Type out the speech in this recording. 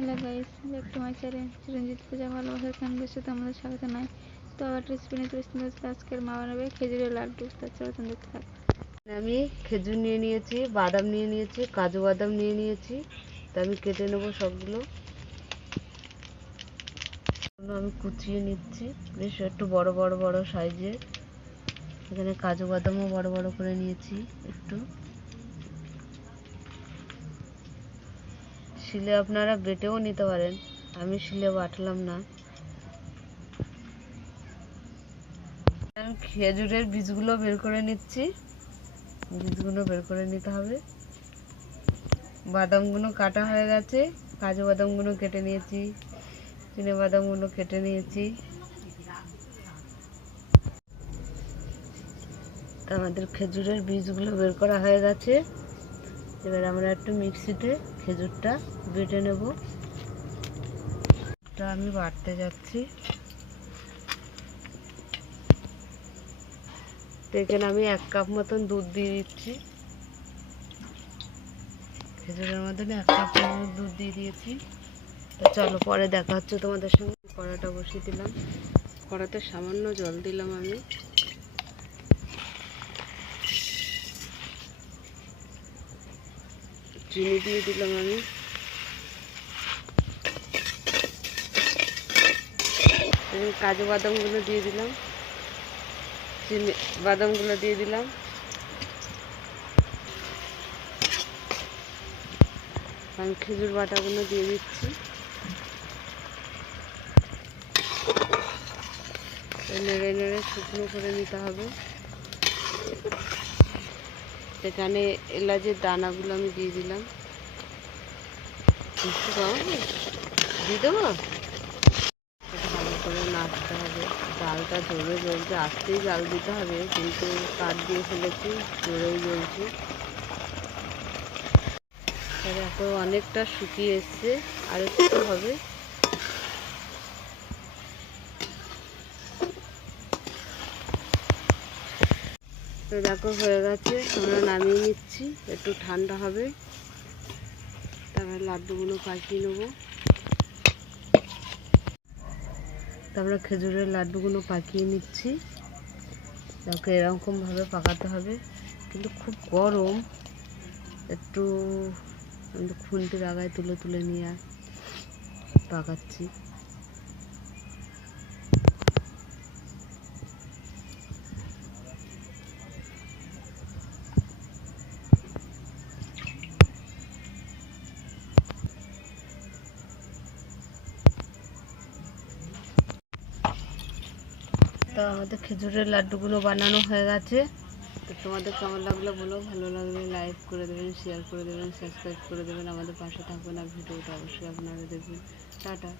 Hello guys, back to my channel Chiranjit Puja ভালোবাসার চ্যানেলের সাথে আমাদের স্বাগত নাই। তো আবার রেসিপি নিয়ে চলে এসেছি। আজকের মা বানাবে খেজুরের লাড্ডু। তার চলো তুমি দেখতে থাকো। আমি খেজুর নিয়ে নিয়েছি, বাদাম নিয়ে নিয়েছি, কাজু বাদাম নিয়ে নিয়েছি। তা আমি কেটে নেব সবগুলো। আমি কুচিয়ে নিচ্ছি বেশ একটু বড় বড় বড় সাইজের। এখানে কাজু বাদামও বড় বড় করে নিয়েছি একটু। শিলে আপনারা বেটেও নিতে পারেন, আমি শিলে বাটলাম না। আমি খেজুরের বীজগুলো বের করে নিচ্ছি, বীজগুলো বের করে নিতে হবে। বাদামগুলো কাটা হয়ে গেছে, কাজু বাদামগুলো কেটে নিয়েছি, চিনে বাদামগুলো কেটে নিয়েছি। আমাদের খেজুরের বীজগুলো বের করা হয়ে গেছে। এবার আমরা একটু মিক্সিতে খেজুরটা বেটে নেব। এটা আমি বাটতে যাচ্ছি। এখানে আমি 1 কাপ মতন দুধ দিয়ে দিচ্ছি। খেজুরের মধ্যে 1 কাপ দুধ দিয়ে দিয়েছি। তো চলো পরে দেখা হচ্ছে তোমাদের সঙ্গে। কড়াটা বসিয়ে দিলাম, কড়াতে সামান্য জল দিলাম, আমি চিনি দিয়ে দিলাম, আমি কাজু বাদামগুলো দিয়ে দিলাম, চিনি বাদামগুলো দিয়ে দিলাম। আমি খেজুর বাটাগুলো দিয়ে দিচ্ছি। নেড়ে নেড়ে শুকনো করে নিতে হবে। এখানে এলাচের দানাগুলো আমি দিয়ে দিলাম। দিয়ে দেবো। ভালো করে নাড়তে হবে। জালটা জোরে জ্বলছে, আস্তেই জাল দিতে হবে, কিন্তু কাঠ দিয়ে ফেলেছি, জোরেই জ্বলছে। দেখো অনেকটা শুকিয়ে এসছে, আর একটু হবে। তো দেখো হয়ে গেছে, আমরা নামিয়ে নিচ্ছি, একটু ঠান্ডা হবে, তারপরে লাড্ডুগুলো পাকিয়ে নেবো। আমরা খেজুরের লাড্ডুগুলো পাকিয়ে নিচ্ছি। দেখো এরকমভাবে পাকাতে হবে, কিন্তু খুব গরম। একটু আমি খুন্তির আগায় তুলে তুলে নিয়ে পাকাচ্ছি। তো আমাদের খেজুরের লাড্ডুগুলো বানানো হয়ে গেছে। তো তোমাদের কেমন লাগলো বলো, ভালো লাগলে লাইক করে দেবেন, শেয়ার করে দেবেন, সাবস্ক্রাইব করে দেবেন, আমাদের পাশে থাকবেন। আর ভিডিওটা অবশ্যই আপনারা দেখবেন। টাটা।